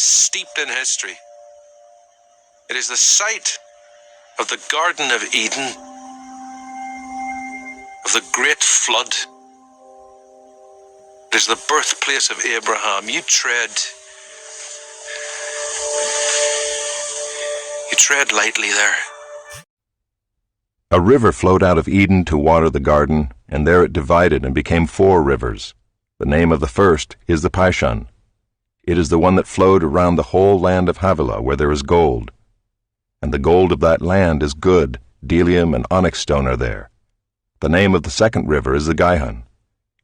is steeped in history. It is the site of the Garden of Eden, of the Great Flood. It is the birthplace of Abraham. You tread lightly there. A river flowed out of Eden to water the garden, and there it divided and became 4 rivers. The name of the first is the Pishon. It is the one that flowed around the whole land of Havilah, where there is gold. And the gold of that land is good. Bdellium and onyx stone are there. The name of the second river is the Gihon.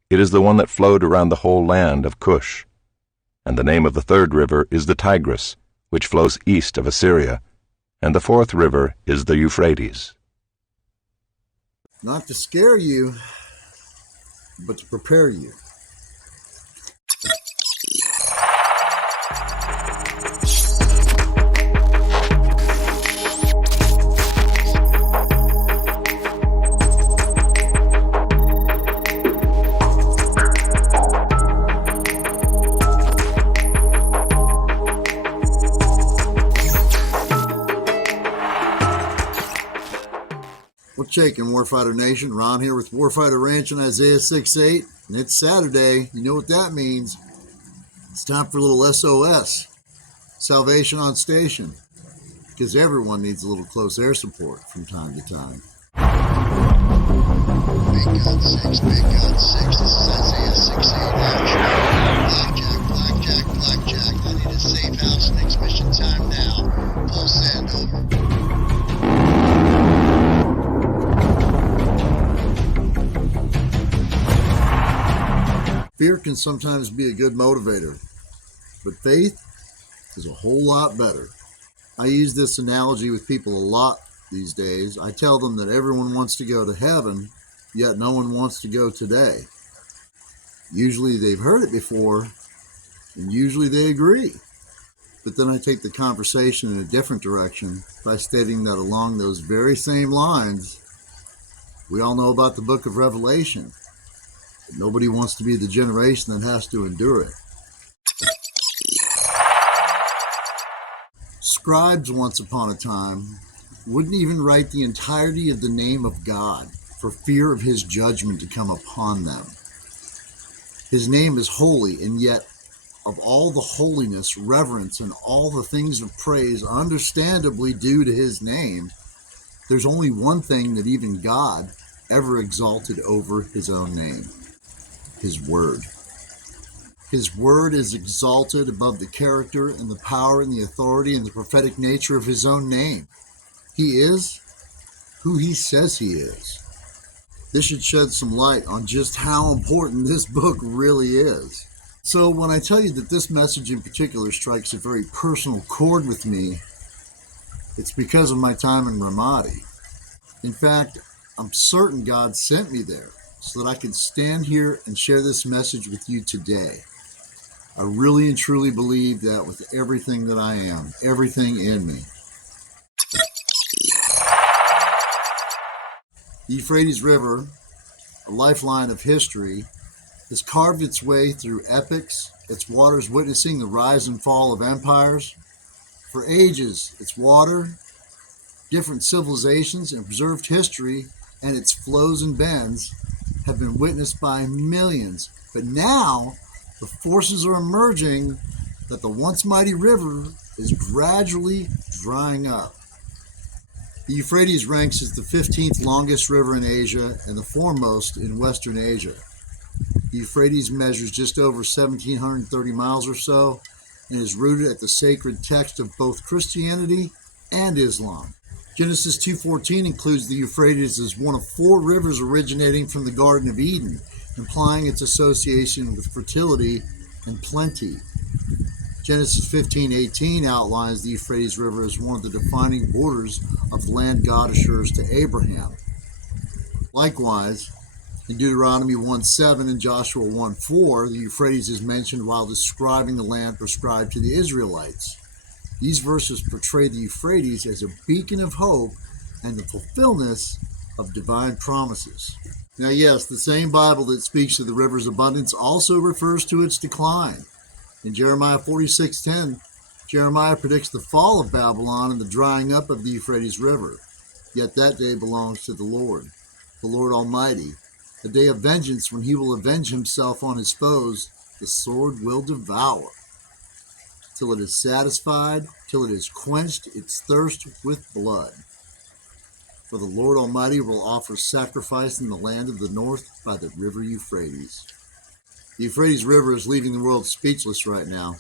It is the one that flowed around the whole land of Cush. And the name of the third river is the Tigris, which flows east of Assyria. And the fourth river is the Euphrates. Not to scare you, but to prepare you. What's shaking, Warfighter Nation? Ron here with Warfighter Ranch and Isaiah 6:8, and it's Saturday. You know what that means. It's time for a little SOS, Salvation on Station, because everyone needs a little close air support from time to time. Big God 6, this is Isaiah 6:8 action. Blackjack, I need a safe house, next mission time now. Full send, over. Fear can sometimes be a good motivator, but faith is a whole lot better. I use this analogy with people a lot these days. I tell them that everyone wants to go to heaven, yet no one wants to go today. Usually they've heard it before, and usually they agree. But then I take the conversation in a different direction by stating that along those very same lines, we all know about the book of Revelation. Nobody wants to be the generation that has to endure it. Scribes, once upon a time, wouldn't even write the entirety of the name of God for fear of his judgment to come upon them. His name is holy, and yet of all the holiness, reverence, and all the things of praise understandably due to his name, there's only one thing that even God ever exalted over his own name. His word. His word is exalted above the character and the power and the authority and the prophetic nature of his own name. He is who he says he is. This should shed some light on just how important this book really is. So when I tell you that this message in particular strikes a very personal chord with me, it's because of my time in Ramadi. In fact, I'm certain God sent me there so that I could stand here and share this message with you today. I really and truly believe that with everything that I am, everything in me. The Euphrates River, a lifeline of history, has carved its way through epics, its waters witnessing the rise and fall of empires. For ages, its water, different civilizations, and preserved history, and its flows and bends have been witnessed by millions. But now, the forces are emerging that the once mighty river is gradually drying up. The Euphrates ranks as the 15th longest river in Asia and the foremost in Western Asia. The Euphrates measures just over 1,730 miles or so and is rooted at the sacred text of both Christianity and Islam. Genesis 2:14 includes the Euphrates as one of 4 rivers originating from the Garden of Eden, implying its association with fertility and plenty. Genesis 15:18 outlines the Euphrates River as one of the defining borders of the land God assures to Abraham. Likewise, in Deuteronomy 1:7 and Joshua 1:4, the Euphrates is mentioned while describing the land prescribed to the Israelites. These verses portray the Euphrates as a beacon of hope and the fulfillment of divine promises. Now, yes, the same Bible that speaks of the river's abundance also refers to its decline. In Jeremiah 46:10, Jeremiah predicts the fall of Babylon and the drying up of the Euphrates River. Yet that day belongs to the Lord Almighty, a day of vengeance when he will avenge himself on his foes. The sword will devour, till it is satisfied, till it has quenched its thirst with blood. For the Lord Almighty will offer sacrifice in the land of the north by the river Euphrates. The Euphrates River is leaving the world speechless right now.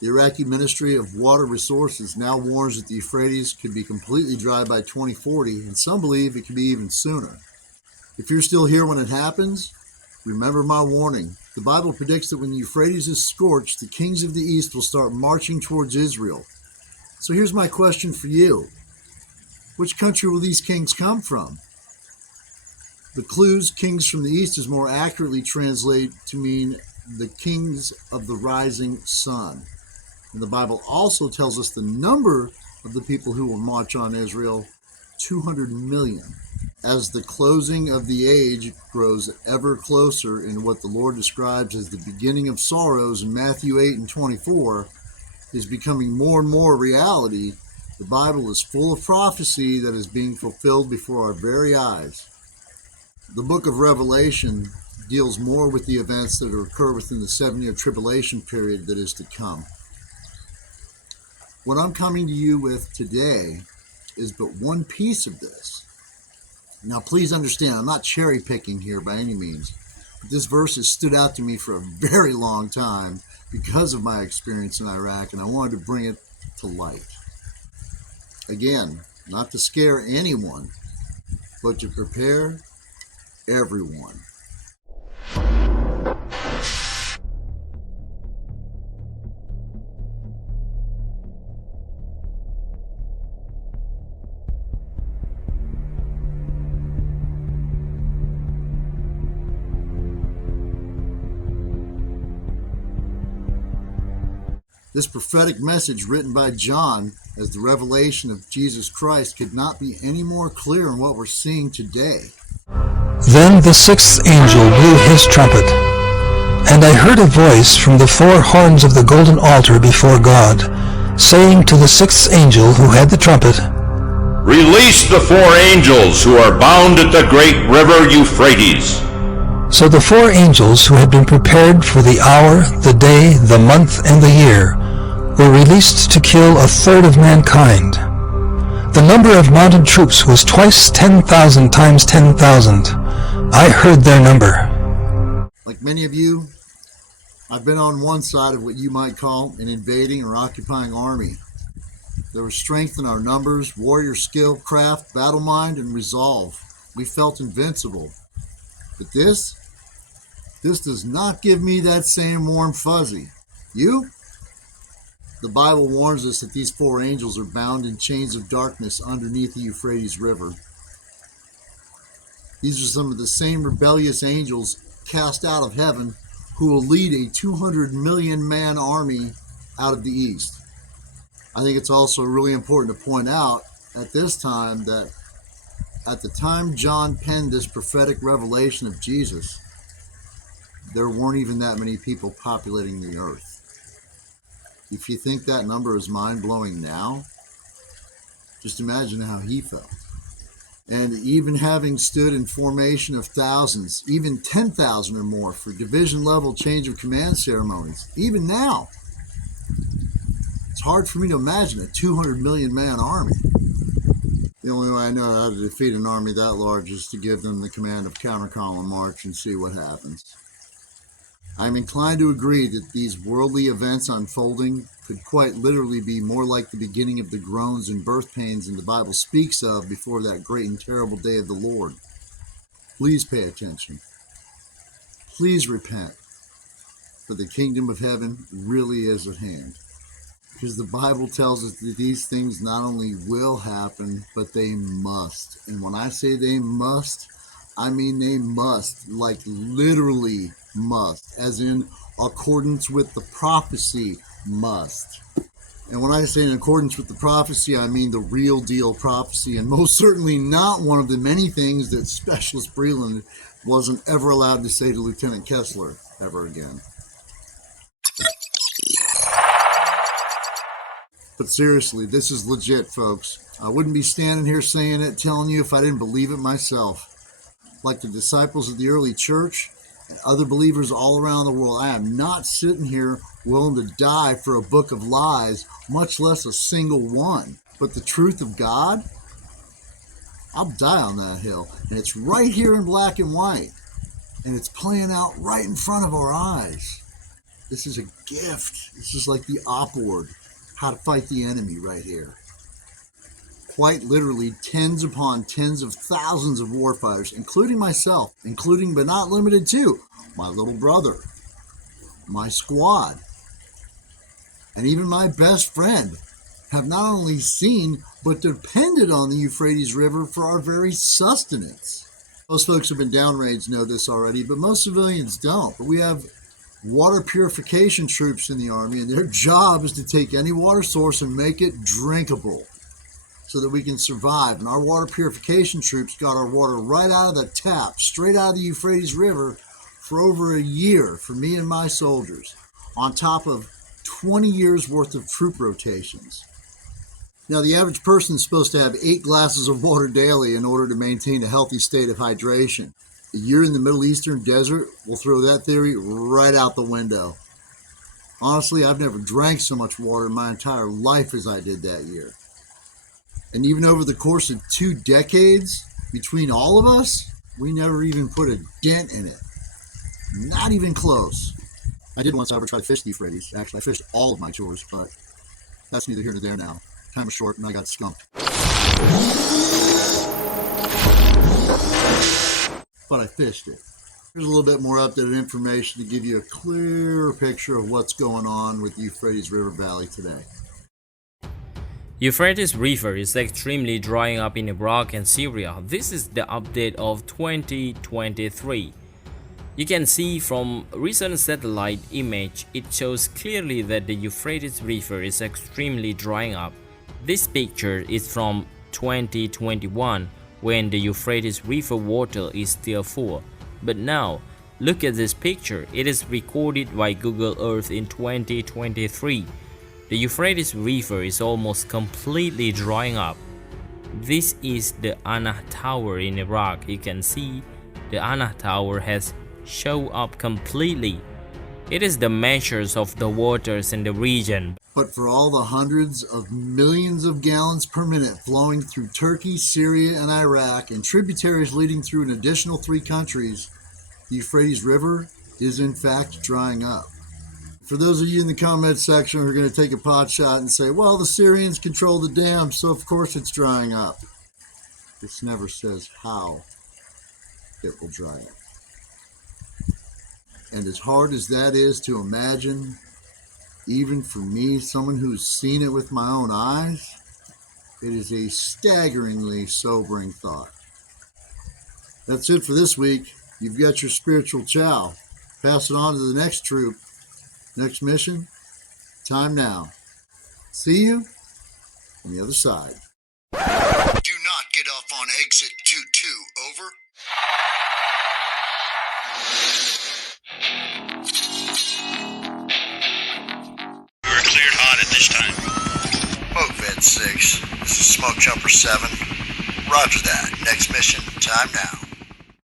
The Iraqi Ministry of Water Resources now warns that the Euphrates could be completely dry by 2040, and some believe it could be even sooner. If you're still here when it happens, remember my warning. The Bible predicts that when the Euphrates is scorched, the kings of the east will start marching towards Israel. So here's my question for you. Which country will these kings come from? The clues, kings from the east, is more accurately translated to mean the kings of the rising sun. And the Bible also tells us the number of the people who will march on Israel, 200 million. As the closing of the age grows ever closer in what the Lord describes as the beginning of sorrows in Matthew 8 and 24 is becoming more and more reality, the Bible is full of prophecy that is being fulfilled before our very eyes. The book of Revelation deals more with the events that occur within the 7-year tribulation period that is to come. What I'm coming to you with today is but one piece of this. Now, please understand, I'm not cherry picking here by any means. But this verse has stood out to me for a very long time because of my experience in Iraq, and I wanted to bring it to light. Again, not to scare anyone, but to prepare everyone. This prophetic message written by John as the revelation of Jesus Christ could not be any more clear in what we're seeing today. Then the sixth angel blew his trumpet, and I heard a voice from the four horns of the golden altar before God, saying to the sixth angel who had the trumpet, "Release the 4 angels who are bound at the great river Euphrates." So the 4 angels who had been prepared for the hour, the day, the month, and the year were released to kill a third of mankind. The number of mounted troops was twice 10,000 times 10,000. I heard their number. Like many of you, I've been on one side of what you might call an invading or occupying army. There was strength in our numbers, warrior skill, craft, battle mind, and resolve. We felt invincible. But this does not give me that same warm fuzzy. You? The Bible warns us that these 4 angels are bound in chains of darkness underneath the Euphrates River. These are some of the same rebellious angels cast out of heaven who will lead a 200 million man army out of the east. I think it's also really important to point out at this time that at the time John penned this prophetic revelation of Jesus, there weren't even that many people populating the earth. If you think that number is mind-blowing now, just imagine how he felt. And even having stood in formation of thousands, even 10,000 or more for division-level change of command ceremonies, even now, it's hard for me to imagine a 200 million man army. The only way I know how to defeat an army that large is to give them the command of counter-column march and see what happens. I'm inclined to agree that these worldly events unfolding could quite literally be more like the beginning of the groans and birth pains the Bible speaks of before that great and terrible day of the Lord. Please pay attention. Please repent, for the kingdom of heaven really is at hand. Because the Bible tells us that these things not only will happen, but they must. And when I say they must, I mean they must, like literally must, as in accordance with the prophecy must. And when I say in accordance with the prophecy, I mean the real deal prophecy, and most certainly not one of the many things that Specialist Breland wasn't ever allowed to say to Lieutenant Kessler ever again. But seriously, this is legit, folks. I wouldn't be standing here saying it, telling you if I didn't believe it myself. Like the disciples of the early church and other believers all around the world, I am not sitting here willing to die for a book of lies, much less a single one. But the truth of God, I'll die on that hill. And it's right here in black and white. And it's playing out right in front of our eyes. This is a gift. This is like the op ward, how to fight the enemy right here. Quite literally tens upon tens of thousands of warfighters, including myself, including but not limited to my little brother, my squad, and even my best friend have not only seen but depended on the Euphrates River for our very sustenance. Most folks who have been downrange know this already, but most civilians don't. But we have water purification troops in the Army, and their job is to take any water source and make it drinkable so that we can survive. And our water purification troops got our water right out of the tap, straight out of the Euphrates River for over a year for me and my soldiers, on top of 20 years worth of troop rotations. Now, the average person is supposed to have 8 glasses of water daily in order to maintain a healthy state of hydration. A year in the Middle Eastern desert will throw that theory right out the window. Honestly, I've never drank so much water in my entire life as I did that year. And even over the course of 2 decades, between all of us, we never even put a dent in it. Not even close. I did once, however, try to fish the Euphrates. Actually, I fished all of my chores, but that's neither here nor there now. Time was short and I got skunked. But I fished it. Here's a little bit more updated information to give you a clearer picture of what's going on with the Euphrates River Valley today. Euphrates River is extremely drying up in Iraq and Syria. This is the update of 2023. You can see from recent satellite image, it shows clearly that the Euphrates River is extremely drying up. This picture is from 2021 when the Euphrates River water is still full. But now, look at this picture. It is recorded by Google Earth in 2023. The Euphrates River is almost completely drying up. This is the Anna Tower in Iraq. You can see the Anna Tower has shown up completely. It is the measures of the waters in the region. But for all the hundreds of millions of gallons per minute flowing through Turkey, Syria, and Iraq, and tributaries leading through an additional 3 countries, the Euphrates River is in fact drying up. For those of you in the comment section who are going to take a pot shot and say, well, the Syrians control the dam, so of course it's drying up. This never says how it will dry up. And as hard as that is to imagine, even for me, someone who's seen it with my own eyes, it is a staggeringly sobering thought. That's it for this week. You've got your spiritual chow. Pass it on to the next troop. Next mission, time now. See you on the other side. Do not get off on exit 22, over. We were cleared hot at this time. Smoke Vet 6, this is Smoke Jumper 7. Roger that. Next mission, time now.